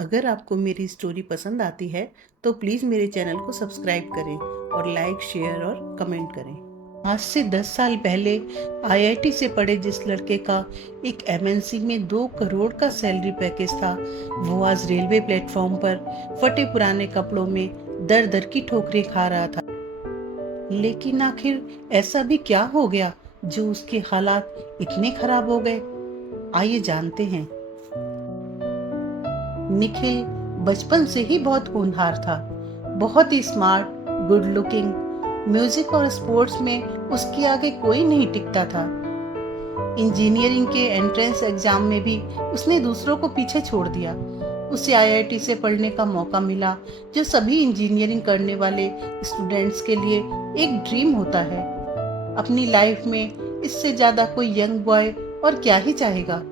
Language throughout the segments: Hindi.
अगर आपको मेरी स्टोरी पसंद आती है तो प्लीज़ मेरे चैनल को सब्सक्राइब करें और लाइक, शेयर और कमेंट करें। आज से 10 साल पहले आईआईटी से पढ़े जिस लड़के का एक एमएनसी में 2 करोड़ का सैलरी पैकेज था, वो आज रेलवे प्लेटफॉर्म पर फटे पुराने कपड़ों में दर दर की ठोकरें खा रहा था। लेकिन आखिर ऐसा भी क्या हो गया जो उसके हालात इतने खराब हो गए? आइए जानते हैं। निखिल बचपन से ही बहुत होनहार था। बहुत ही स्मार्ट, गुड लुकिंग। म्यूजिक और स्पोर्ट्स में उसके आगे कोई नहीं टिकता था। इंजीनियरिंग के एंट्रेंस एग्जाम में भी उसने दूसरों को पीछे छोड़ दिया। उसे आईआईटी से पढ़ने का मौका मिला, जो सभी इंजीनियरिंग करने वाले स्टूडेंट्स के लिए एक ड्रीम होता है। अपनी लाइफ में इससे ज्यादा कोई यंग बॉय और क्या ही चाहेगा।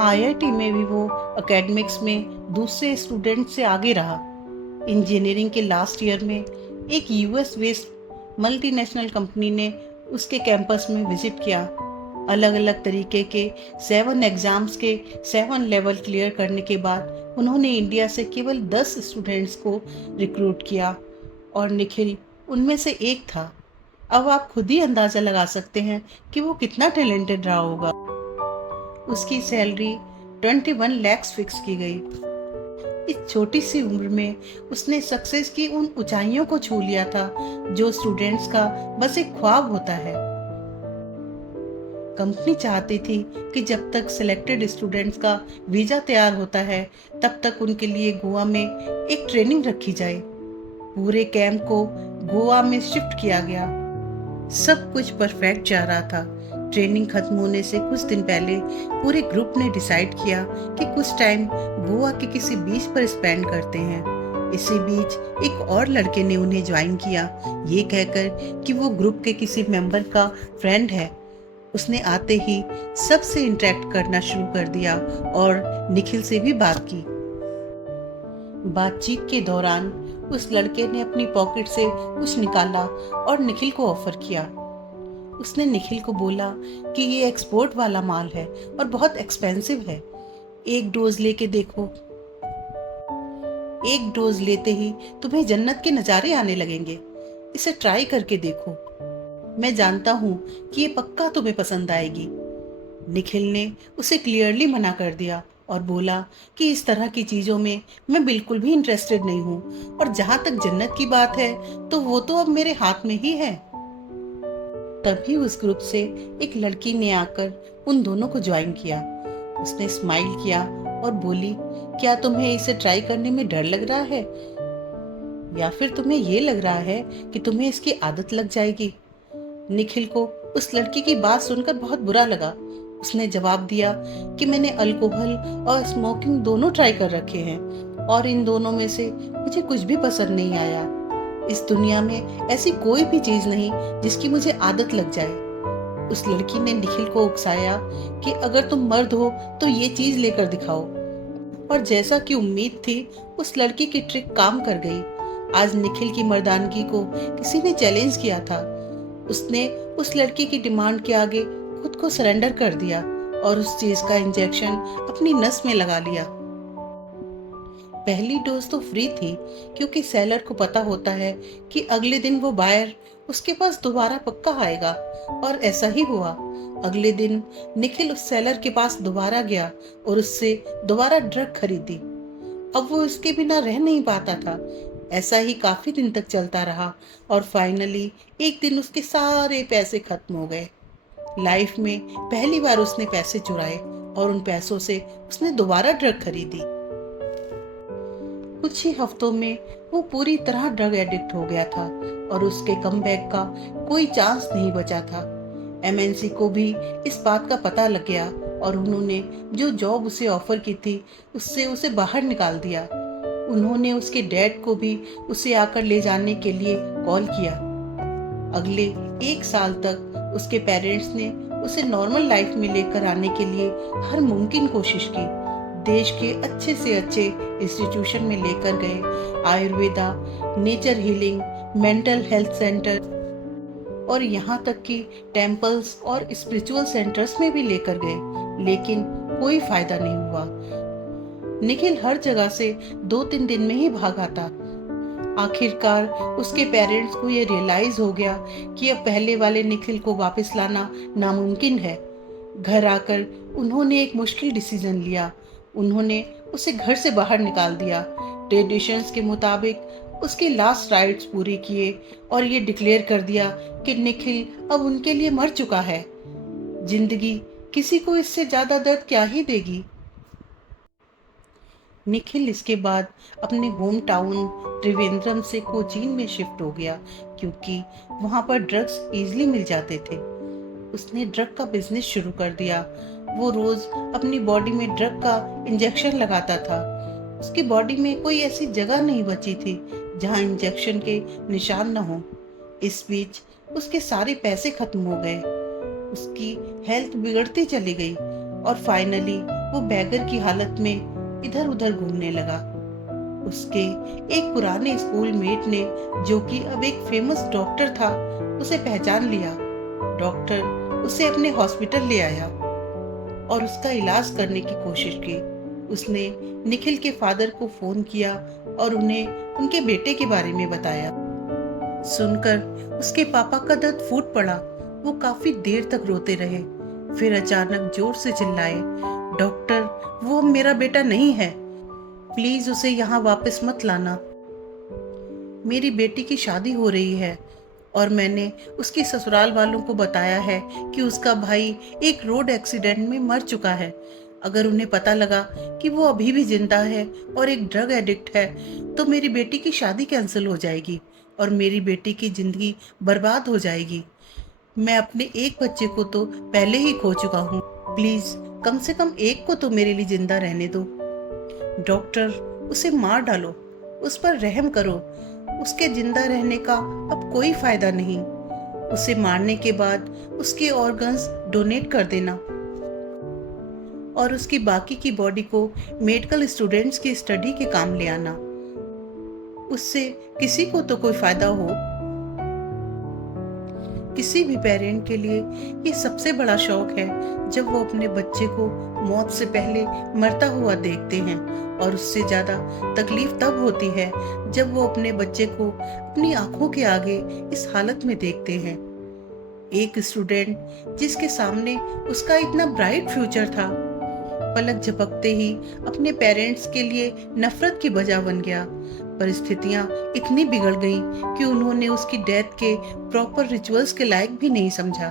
आईआईटी में भी वो एकेडमिक्स में दूसरे स्टूडेंट से आगे रहा। इंजीनियरिंग के लास्ट ईयर में एक यूएस बेस्ड मल्टीनेशनल कंपनी ने उसके कैंपस में विजिट किया। अलग अलग तरीके के 7 एग्जाम्स के 7 लेवल क्लियर करने के बाद उन्होंने इंडिया से केवल 10 स्टूडेंट्स को रिक्रूट किया और निखिल उनमें से एक था। अब आप खुद ही अंदाजा लगा सकते हैं कि वो कितना टैलेंटेड रहा होगा। उसकी सैलरी 21 लाख फिक्स की गई। इस छोटी सी उम्र में उसने सक्सेस की उन ऊंचाइयों को छू लिया था जो स्टूडेंट्स का बस एक ख्वाब होता है। कंपनी चाहती थी कि जब तक सिलेक्टेड स्टूडेंट्स का वीजा तैयार होता है तब तक उनके लिए गोवा में एक ट्रेनिंग रखी जाए। पूरे कैंप को गोवा में शिफ्ट किया गया। सब कुछ परफेक्ट जा रहा था। ट्रेनिंग खत्म होने से कुछ दिन पहले पूरे ग्रुप ने डिसाइड किया कि कुछ टाइम गोवा के किसी बीच पर स्पेंड करते हैं। इसी बीच एक और लड़के ने उन्हें ज्वाइन किया, ये कहकर कि वो ग्रुप के किसी मेंबर का फ्रेंड है। उसने आते ही सबसे इंटरेक्ट करना शुरू कर दिया और निखिल से भी बात की। बातचीत के दौरान उस लड़के ने अपनी पॉकेट से कुछ निकाला और निखिल को ऑफर किया। उसने निखिल को बोला कि ये एक्सपोर्ट वाला माल है और बहुत एक्सपेंसिव है। एक डोज लेके देखो। एक डोज लेते ही तुम्हें जन्नत के नजारे आने लगेंगे। इसे ट्राई करके देखो। मैं जानता हूँ कि ये पक्का तुम्हें पसंद आएगी। निखिल ने उसे क्लियरली मना कर दिया और बोला कि इस तरह की चीजों में मैं बिल्कुल भी इंटरेस्टेड नहीं हूँ, और जहां तक जन्नत की बात है तो वो तो अब मेरे हाथ में ही है। तभी उस ग्रुप से एक लड़की ने आकर उन दोनों को ज्वाइन किया। उसने स्माइल किया और बोली, क्या तुम्हें इसे ट्राई करने में डर लग रहा है, या फिर तुम्हें ये लग रहा है कि तुम्हें इसकी आदत लग जाएगी? निखिल को उस लड़की की बात सुनकर बहुत बुरा लगा। उसने जवाब दिया कि मैंने अल्कोहल और स्मोकिंग दोनों ट्राई कर रखे हैं और इन दोनों में से मुझे कुछ भी पसंद नहीं आया। इस दुनिया में ऐसी कोई भी चीज नहीं जिसकी मुझे आदत लग जाए। उस लड़की ने निखिल को उकसाया कि अगर तुम मर्द हो तो ये चीज लेकर दिखाओ। और जैसा कि उम्मीद थी, उस लड़की की ट्रिक काम कर गई। आज निखिल की मर्दानगी को किसी ने चैलेंज किया था। उसने उस लड़की की डिमांड के आगे खुद को सरेंडर कर दिया और उस चीज का इंजेक्शन अपनी नस में लगा लिया। पहली डोज तो फ्री थी, क्योंकि सेलर को पता होता है कि अगले दिन वो बायर उसके पास दोबारा पक्का आएगा, और ऐसा ही हुआ। अगले दिन निखिल उस सेलर के पास दोबारा गया और उससे दोबारा ड्रग खरीदी। अब वो इसके बिना रह नहीं पाता था। ऐसा ही काफी दिन तक चलता रहा और फाइनली एक दिन उसके सारे पैसे खत्म हो गए। लाइफ में पहली बार उसने पैसे चुराए और उन पैसों से उसने दोबारा ड्रग खरीदी। कुछ ही हफ्तों में वो पूरी तरह ड्रग एडिक्ट हो गया था और उसके कमबैक का कोई चांस नहीं बचा था। एमएनसी को भी इस बात का पता लग गया और उन्होंने जो जॉब उसे ऑफर की थी उससे उसे बाहर निकाल दिया। उन्होंने उसके डैड को भी उसे आकर ले जाने के लिए कॉल किया। अगले 1 साल तक उसके पेरेंट्स ने उसे नॉर्मल लाइफ में लेकर आने के लिए हर मुमकिन कोशिश की। देश के अच्छे से अच्छे इंस्टीट्यूशन में लेकर गए, Ayurveda, nature healing, mental health centre और यहाँ तक कि टेम्पल्स और स्पिरिचुअल सेंटर्स में भी लेकर गए, लेकिन कोई फायदा नहीं हुआ। निखिल हर जगह से 2-3 दिन में ही भाग आता। आखिरकार उसके पेरेंट्स को ये रियलाइज हो गया कि अब पहले वाले निखिल को वापस लाना नामुमकिन है। घर आकर उन्होंने एक मुश्किल डिसीजन लिया। उन्होंने उसे घर से बाहर निकाल दिया, ट्रेडिशंस के मुताबिक उसके लास्ट राइट्स पूरे किए और ये डिक्लेयर कर दिया कि निखिल अब उनके लिए मर चुका है। जिंदगी किसी को इससे ज्यादा दर्द क्या ही देगी। निखिल इसके बाद अपने होम टाउन त्रिवेंद्रम से कोचीन में शिफ्ट हो गया, क्योंकि वहां पर ड्रग्स इजीली मिल जाते थे। उसने ड्रग का बिजनेस शुरू कर दिया। वो रोज अपनी बॉडी में ड्रग का इंजेक्शन लगाता था। उसकी बॉडी में कोई ऐसी जगह नहीं बची थी जहां इंजेक्शन के निशान न हो। इस बीच उसके सारे पैसे खत्म हो गए। उसकी हेल्थ बिगड़ती चली गई और फाइनली वो बैगर की हालत में इधर उधर घूमने लगा। उसके एक पुराने स्कूल मेट ने, जो कि अब एक फेमस डॉक्टर था, उसे पहचान लिया। डॉक्टर उसे अपने हॉस्पिटल ले आया और उसका इलाज करने की कोशिश की। उसने निखिल के फादर को फोन किया और उन्हें उनके बेटे के बारे में बताया। सुनकर उसके पापा का दर्द फूट पड़ा। वो काफी देर तक रोते रहे, फिर अचानक जोर से चिल्लाए, डॉक्टर, वो मेरा बेटा नहीं है, प्लीज उसे यहाँ वापस मत लाना। मेरी बेटी की शादी हो रही है और मैंने उसके ससुराल वालों को बताया है कि उसका भाई एक रोड एक्सीडेंट में मर चुका है। अगर उन्हें पता लगा कि वो अभी भी जिंदा है और एक ड्रग एडिक्ट है तो मेरी बेटी की शादी कैंसिल हो जाएगी और मेरी बेटी की जिंदगी बर्बाद हो जाएगी। मैं अपने एक बच्चे को तो पहले ही खो चुका हूँ। प्लीज कम से कम एक को तो मेरे लिए जिंदा रहने दो। डॉक्टर, उसे मार डालो, उस पर रहम करो। उसके जिंदा रहने का अब कोई फायदा नहीं। उसे मारने के बाद उसके ऑर्गन्स डोनेट कर देना और उसकी बाकी की बॉडी को मेडिकल स्टूडेंट्स की स्टडी के काम ले आना। उससे किसी को तो कोई फायदा हो। किसी भी पेरेंट के लिए ये सबसे बड़ा शौक है जब वो अपने बच्चे को मौत से पहले मरता हुआ देखते हैं, और उससे ज्यादा तकलीफ तब होती है जब वो अपने बच्चे को अपनी आंखों के आगे इस हालत में देखते हैं। एक स्टूडेंट जिसके सामने उसका इतना ब्राइट फ्यूचर था, पलक झपकते ही अपने पेरेंट्स के लिए नफरत की वजह बन गया। परिस्थितियां इतनी बिगड़ गईं कि उन्होंने उसकी डेथ के प्रॉपर रिचुअल्स के लायक भी नहीं समझा।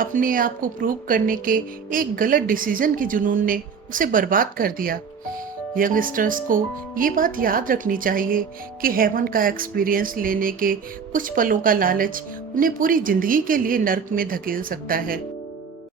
अपने आप को प्रूव करने के एक गलत डिसीजन के जुनून ने उसे बर्बाद कर दिया। यंगस्टर्स को ये बात याद रखनी चाहिए कि हेवन का एक्सपीरियंस लेने के कुछ पलों का लालच उन्हें पूरी जिंदगी के लिए नर्क में धकेल सकता है।